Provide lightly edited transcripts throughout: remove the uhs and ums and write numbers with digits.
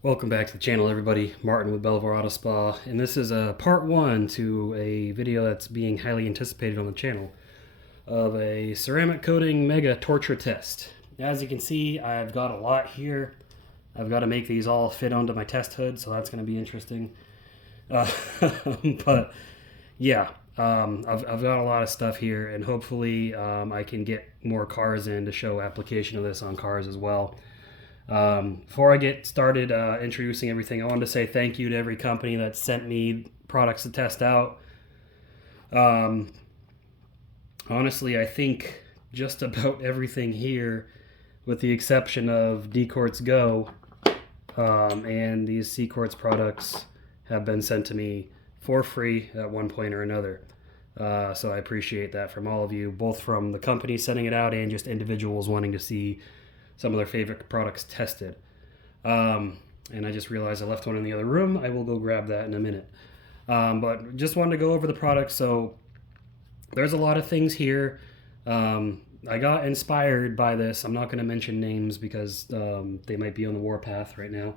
Welcome back to the channel, everybody. Martin with Belvoir Auto Spa, and this is a part one to a video that's being highly anticipated on the channel of a ceramic coating mega torture test. As you can see, I've got a lot here. I've got to make these all fit onto my test hood, so that's going to be interesting. Uh, but yeah, I've got a lot of stuff here, and hopefully I can get more cars in to show application of this on cars as well. Before I get started introducing everything, I wanted to say thank you to every company that sent me products to test out. Um, Honestly, I think just about everything here, with the exception of D-Quartz Go and these C-Quartz products, have been sent to me for free at one point or another. So I appreciate that from all of you, both from the company sending it out and just individuals wanting to see some of their favorite products tested. And I just realized I left one in the other room. I will go grab that in a minute. But just wanted to go over the products. So there's a lot of things here. I got inspired by this. I'm not going to mention names because they might be on the warpath right now.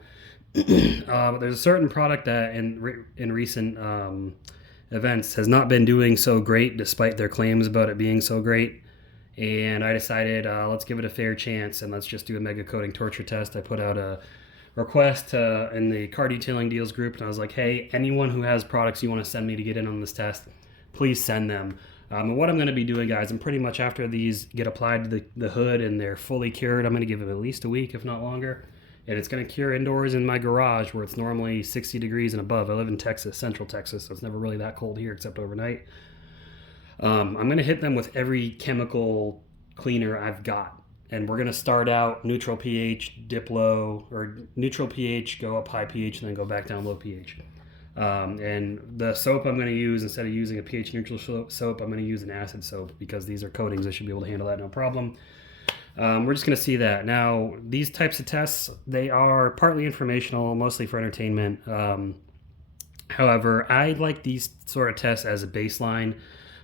But there's a certain product that in recent events has not been doing so great despite their claims about it being so great. And I decided let's give it a fair chance and let's just do a mega coating torture test. I put out a request in the car detailing deals group, and I was like, hey, anyone who has products you want to send me to get in on this test, please send them. And what I'm going to be doing, guys, I'm pretty much after these get applied to the hood and they're fully cured, I'm going to give them at least a week, if not longer. And it's going to cure indoors in my garage where it's normally 60 degrees and above. I live in Texas, Central Texas, so it's never really that cold here except overnight. I'm going to hit them with every chemical cleaner I've got. And we're going to start out neutral pH, dip low, or neutral pH, go up high pH, and then go back down low pH. And the soap I'm going to use, instead of using a pH neutral soap, I'm going to use an acid soap because these are coatings. I should be able to handle that no problem. We're just going to see that. Now, these types of tests, they are partly informational, mostly for entertainment. However, I like these sort of tests as a baseline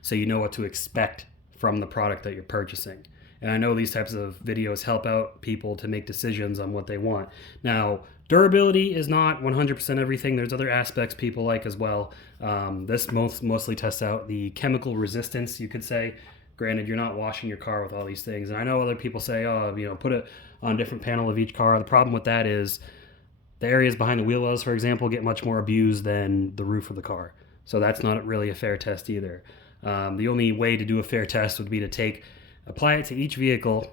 so you know what to expect from the product that you're purchasing. And I know these types of videos help out people to make decisions on what they want. Now, durability is not 100% everything. There's other aspects people like as well. This mostly tests out the chemical resistance, you could say. Granted, you're not washing your car with all these things. And I know other people say, oh, put it on a different panel of each car. The problem with that is the areas behind the wheel wells, for example, get much more abused than the roof of the car. So that's not really a fair test either. The only way to do a fair test would be to apply it to each vehicle,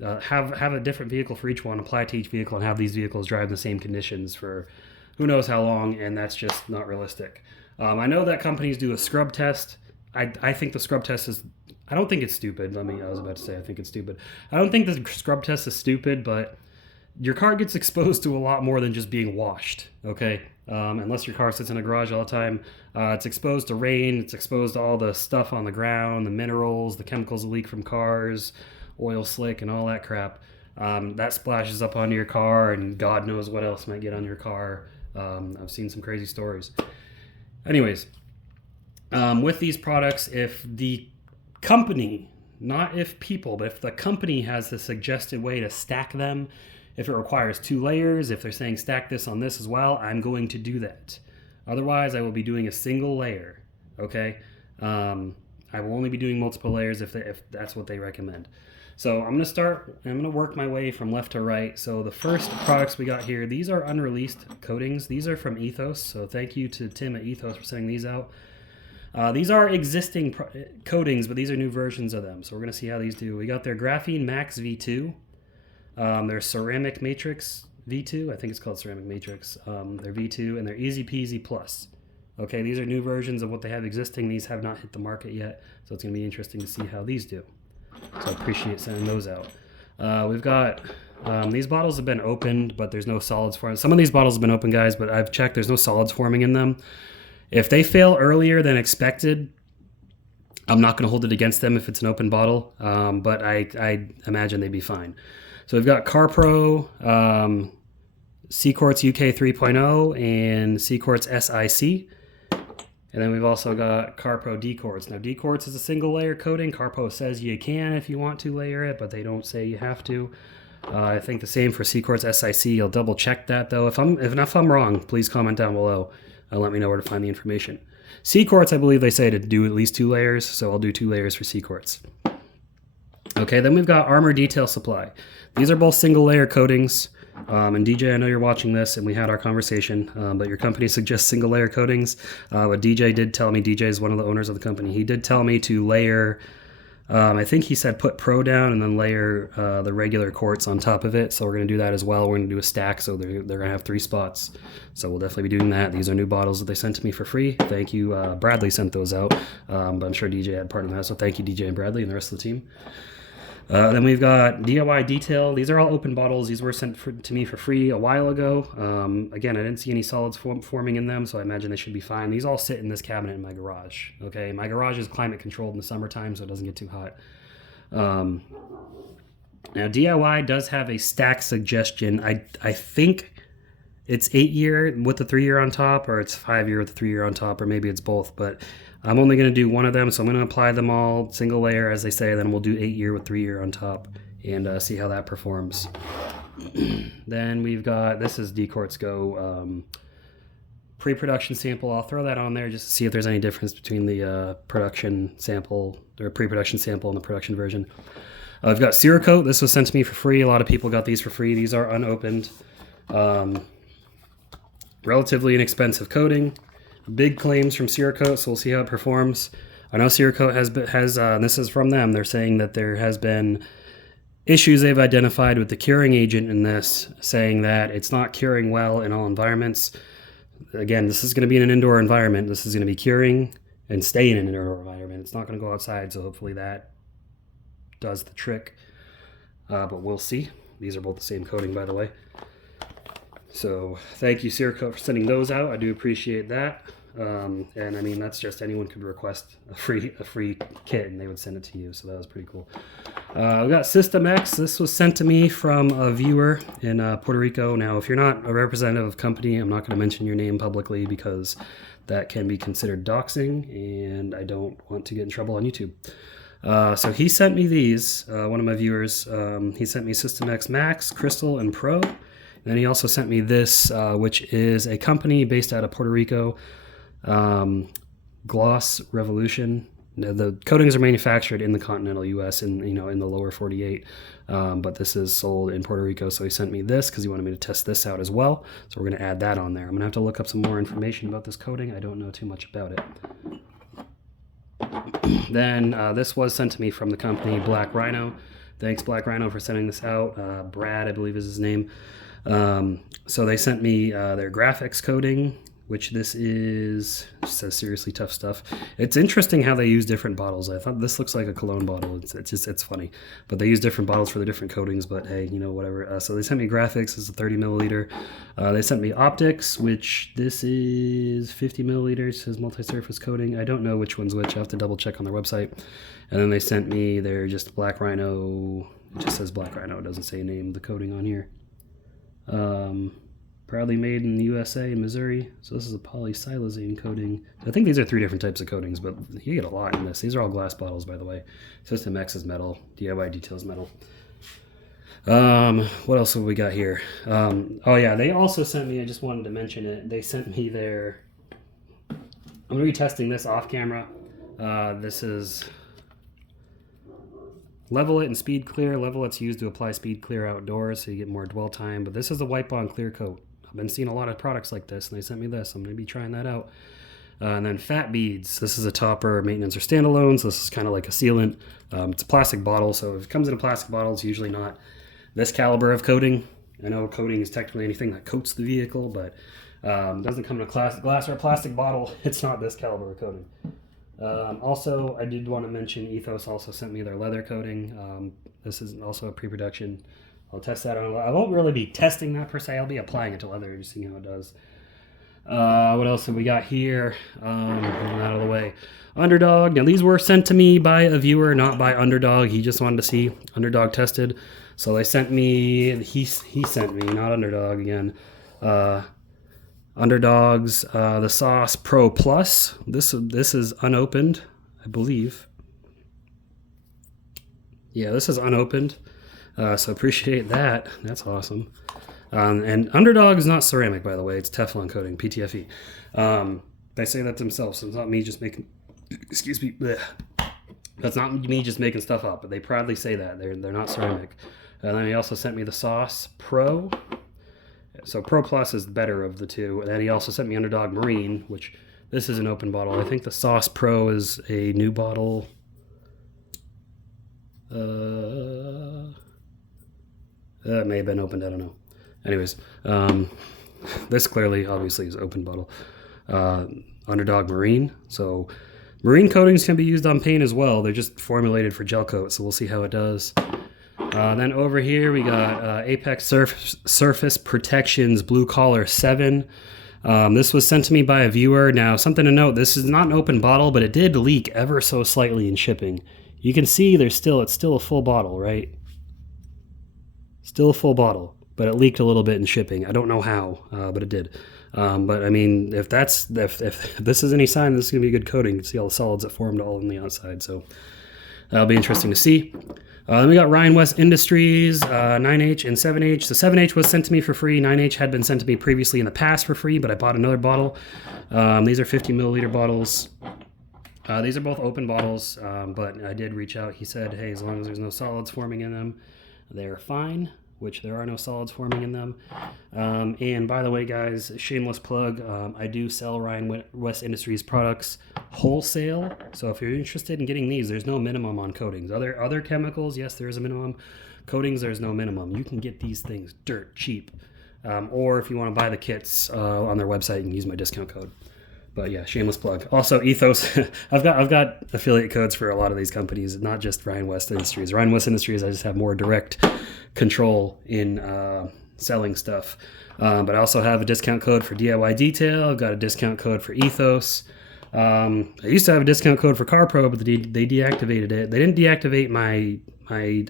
have a different vehicle for each one, apply it to each vehicle, and have these vehicles drive in the same conditions for who knows how long, and that's just not realistic. I know that companies do a scrub test. I think the scrub test is, I don't think it's stupid. I was about to say I think it's stupid. I don't think the scrub test is stupid, but your car gets exposed to a lot more than just being washed, okay? Unless your car sits in a garage all the time. It's exposed to rain, it's exposed to all the stuff on the ground, the minerals, the chemicals that leak from cars, oil slick, and all that crap. That splashes up onto your car, and God knows what else might get on your car. I've seen some crazy stories. Anyways, with these products, if the company, not if people, but if the company has a suggested way to stack them, if it requires 2 layers, if they're saying stack this on this as well, I'm going to do that. Otherwise, I will be doing a single layer, okay? I will only be doing multiple layers if that's what they recommend. So I'm going to work my way from left to right. So the first products we got here, these are unreleased coatings. These are from Ethos, so thank you to Tim at Ethos for sending these out. These are existing coatings, but these are new versions of them. So we're going to see how these do. We got their Graphene Max V2. Their Ceramic Matrix V2, I think it's called Ceramic Matrix. Their V2 and their Easy Peasy Plus. Okay, these are new versions of what they have existing. These have not hit the market yet, so it's going to be interesting to see how these do. So I appreciate sending those out. We've got these bottles have been opened, but there's no solids forming. Some of these bottles have been open, guys, but I've checked. There's no solids forming in them. If they fail earlier than expected, I'm not going to hold it against them if it's an open bottle, but I imagine they'd be fine. So we've got CarPro, C-Quartz UK 3.0, and C-Quartz SIC. And then we've also got CarPro D-Quartz. Now, D-Quartz is a single layer coating. CarPro says you can if you want to layer it, but they don't say you have to. I think the same for Seaquartz SIC. I'll double check that though. If I'm wrong, please comment down below. Let me know where to find the information. Seaquartz, I believe they say to do at least 2 layers, so I'll do 2 layers for Seaquartz. Okay, then we've got Armor Detail Supply. These are both single layer coatings. And DJ, I know you're watching this, and we had our conversation, but your company suggests single layer coatings. But DJ did tell me, DJ is one of the owners of the company, he did tell me to layer, I think he said put Pro down and then layer the regular quartz on top of it. So we're going to do that as well. We're going to do a stack, so they're going to have 3 spots. So we'll definitely be doing that. These are new bottles that they sent to me for free. Thank you. Bradley sent those out, but I'm sure DJ had part of that. So thank you, DJ and Bradley and the rest of the team. Then we've got DIY Detail. These are all open bottles. These were sent to me for free a while ago. Again, I didn't see any solids forming in them, so I imagine they should be fine. These all sit in this cabinet in my garage. Okay, my garage is climate controlled in the summertime, so it doesn't get too hot. Now, DIY does have a stack suggestion. I think it's 8-year with the 3-year on top, or it's 5-year with the 3-year on top, or maybe it's both, but I'm only going to do one of them, so I'm going to apply them all single layer, as they say, then we'll do 8-year with 3-year on top and see how that performs. Then we've got, this is D-Quartz Go pre-production sample. I'll throw that on there just to see if there's any difference between the production sample, or pre-production sample and the production version. I've got Cerakote. This was sent to me for free. A lot of people got these for free. These are unopened. Relatively inexpensive coating. Big claims from Cerakote, so we'll see how it performs. I know Cerakote has this is from them. They're saying that there has been issues they've identified with the curing agent in this, saying that it's not curing well in all environments. Again, this is going to be in an indoor environment. This is going to be curing and stay in an indoor environment. It's not going to go outside, so hopefully that does the trick. But we'll see. These are both the same coating, by the way. So thank you, Cerakote, for sending those out. I do appreciate that. And I mean, that's just anyone could request a free kit and they would send it to you. So that was pretty cool. We got System X. This was sent to me from a viewer in Puerto Rico. Now, if you're not a representative of a company, I'm not going to mention your name publicly because that can be considered doxing, and I don't want to get in trouble on YouTube. So he sent me these, one of my viewers. He sent me System X Max, Crystal, and Pro. Then he also sent me this, which is a company based out of Puerto Rico, Gloss Revolution. The coatings are manufactured in the continental U.S. and in the lower 48, but this is sold in Puerto Rico. So he sent me this because he wanted me to test this out as well. So we're going to add that on there. I'm going to have to look up some more information about this coating. I don't know too much about it. Then this was sent to me from the company Black Rhino. Thanks, Black Rhino, for sending this out. Brad, I believe, is his name. So they sent me their graphics coating, which this is, says Seriously Tough Stuff. It's interesting how they use different bottles. I thought this looks like a cologne bottle. It's funny, but they use different bottles for the different coatings, but hey, whatever. So they sent me graphics. This is a 30 milliliter. They sent me optics, which this is 50 milliliters, says multi-surface coating. I don't know which one's which. I have to double check on their website. And then they sent me their just Black Rhino. It just says Black Rhino. It doesn't say name the coating on here. Proudly made in the USA, Missouri. So this is a polysilazine coating. I think these are 3 different types of coatings, but you get a lot in this. These are all glass bottles, by the way. System X is metal. DIY Details metal. What else have we got here? Oh yeah, they also sent me, I just wanted to mention it, they sent me their, I'm going to be testing this off camera. This is Level It and Speed Clear. Level It's used to apply Speed Clear outdoors so you get more dwell time, but this is the Wipe On Clear Coat. I've been seeing a lot of products like this, and they sent me this. I'm going to be trying that out. And then Fat Beads. This is a topper, maintenance, or standalone, so this is kind of like a sealant. It's a plastic bottle, so if it comes in a plastic bottle, it's usually not this caliber of coating. I know coating is technically anything that coats the vehicle, but it doesn't come in a glass or a plastic bottle. It's not this caliber of coating. Also, I did want to mention Ethos also sent me their leather coating. This is also a pre-production. I'll test that on. I won't really be testing that per se. I'll be applying it to leather, just seeing how it does. What else have we got here? Out of the way. Underdog. Now, these were sent to me by a viewer, not by Underdog. He just wanted to see Underdog tested. So they sent me, he sent me, not Underdog again. Underdog's the Sauce Pro Plus. This is unopened, I believe. Yeah, this is unopened. So appreciate that. That's awesome. And Underdog is not ceramic, by the way. It's Teflon coating, PTFE. They say that themselves, so it's not me just making... Excuse me. Blech. That's not me just making stuff up, but they proudly say that. They're not ceramic. And then he also sent me the Sauce Pro. So Pro Plus is the better of the two. And then he also sent me Underdog Marine, which this is an open bottle. I think the Sauce Pro is a new bottle. That may have been opened, I don't know. Anyways, this clearly, obviously, is open bottle. Underdog Marine. So marine coatings can be used on paint as well. They're just formulated for gel coat, so we'll see how it does. Then over here we got Apex Surface Protections Blue Collar 7. This was sent to me by a viewer. Now, something to note, this is not an open bottle, but it did leak ever so slightly in shipping. You can see it's still a full bottle, right? Still a full bottle, but it leaked a little bit in shipping. I don't know how, but it did. But I mean, if this is any sign, this is gonna be a good coating. You can see all the solids that formed all on the outside, so that'll be interesting to see. Then we got Ryan West Industries, 9H and 7H. So 7H was sent to me for free. 9H had been sent to me previously in the past for free, but I bought another bottle. These are 50 milliliter bottles. These are both open bottles, but I did reach out. He said, hey, as long as there's no solids forming in them, they're fine, which there are no solids forming in them. And by the way, guys, shameless plug, I do sell Ryan West Industries products wholesale. So if you're interested in getting these, there's no minimum on coatings. Other chemicals, yes, there is a minimum. Coatings, there's no minimum. You can get these things dirt cheap. Or if you want to buy the kits on their website, you can use my discount code. But yeah, shameless plug. Also, Ethos. I've got affiliate codes for a lot of these companies, not just Ryan West Industries. Ryan West Industries, I just have more direct control in selling stuff. But I also have a discount code for DIY Detail. I've got a discount code for Ethos. I used to have a discount code for CarPro, but they deactivated it. They didn't deactivate my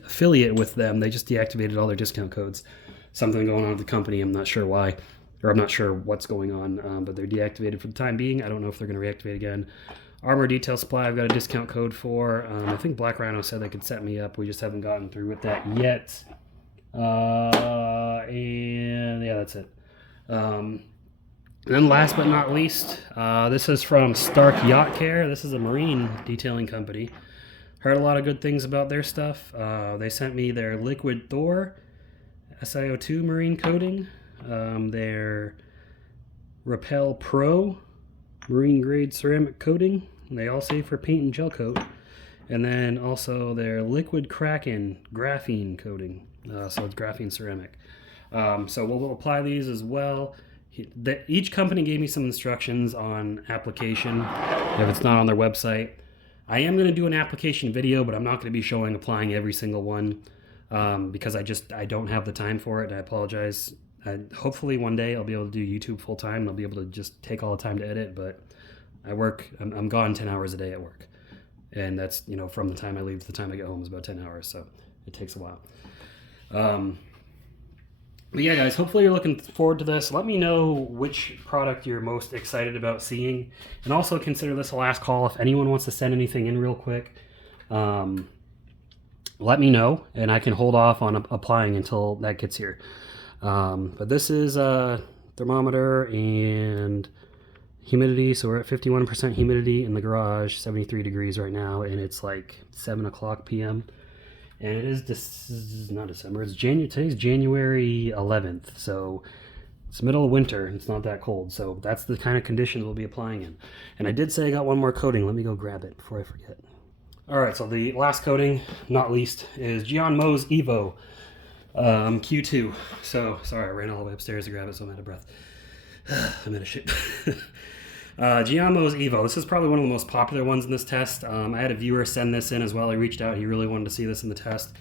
affiliate with them. They just deactivated all their discount codes. Something going on with the company. I'm not sure why. Or I'm not sure what's going on, but they're deactivated for the time being. I don't know if they're going to reactivate again. Armor Detail Supply, I've got a discount code for. I think Black Rhino said they could set me up. We just haven't gotten through with that yet. And yeah, that's it. And then last but not least, this is from Stark Yacht Care. This is a marine detailing company. Heard a lot of good things about their stuff. They sent me their Liquid Thor SiO2 marine coating. Their Repel Pro marine grade ceramic coating. They all say for paint and gel coat. And then also their Liquid Kraken graphene coating. So it's graphene ceramic. So we'll apply these as well. Each company gave me some instructions on application if it's not on their website. I am going to do an application video, but I'm not going to be showing applying every single one because I don't have the time for it. I apologize. Hopefully one day I'll be able to do YouTube full time and I'll be able to just take all the time to edit, but I'm gone 10 hours a day at work. And that's, from the time I leave to the time I get home is about 10 hours. So it takes a while. But yeah, guys, hopefully you're looking forward to this. Let me know which product you're most excited about seeing. And also consider this a last call. If anyone wants to send anything in real quick, let me know and I can hold off on applying until that gets here. But this is a thermometer and humidity. So we're at 51% humidity in the garage, 73 degrees right now, and it's like 7 o'clock p.m. And it is not December, it's January. Today's January 11th. So it's middle of winter and it's not that cold. So that's the kind of conditions we'll be applying in. And I did say I got one more coating. Let me go grab it before I forget. All right, so the last coating, not least, is Gian Mo's Evo. Q2. So sorry, I ran all the way upstairs to grab it, so I'm out of breath. I'm out of shit. Gian Mo's Evo. This is probably one of the most popular ones in this test. I had a viewer send this in as well. He reached out. He really wanted to see this in the test.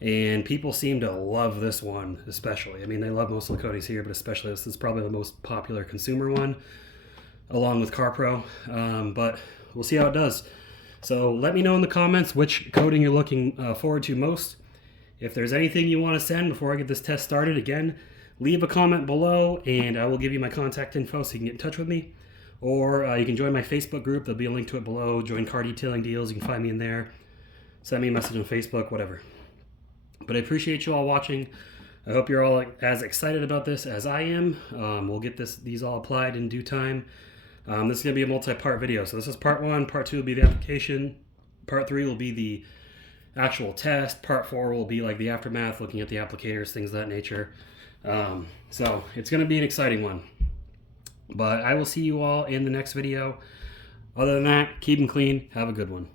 And people seem to love this one, especially. I mean, they love most of the coatings here, but especially this is probably the most popular consumer one, along with CarPro. But we'll see how it does. So let me know in the comments which coating you're looking forward to most. If there's anything you want to send before I get this test started, again, leave a comment below and I will give you my contact info so you can get in touch with me. Or you can join my Facebook group. There'll be a link to it below. Join Car Detailing Deals. You can find me in there. Send me a message on Facebook, whatever. But I appreciate you all watching. I hope you're all as excited about this as I am. We'll get these all applied in due time. This is going to be a multi-part video. So this is part 1. Part 2 will be the application. Part 3 will be the actual test. Part 4 will be like the aftermath, looking at the applicators, things of that nature. So it's going to be an exciting one. But I will see you all in the next video. Other than that, keep them clean. Have a good one.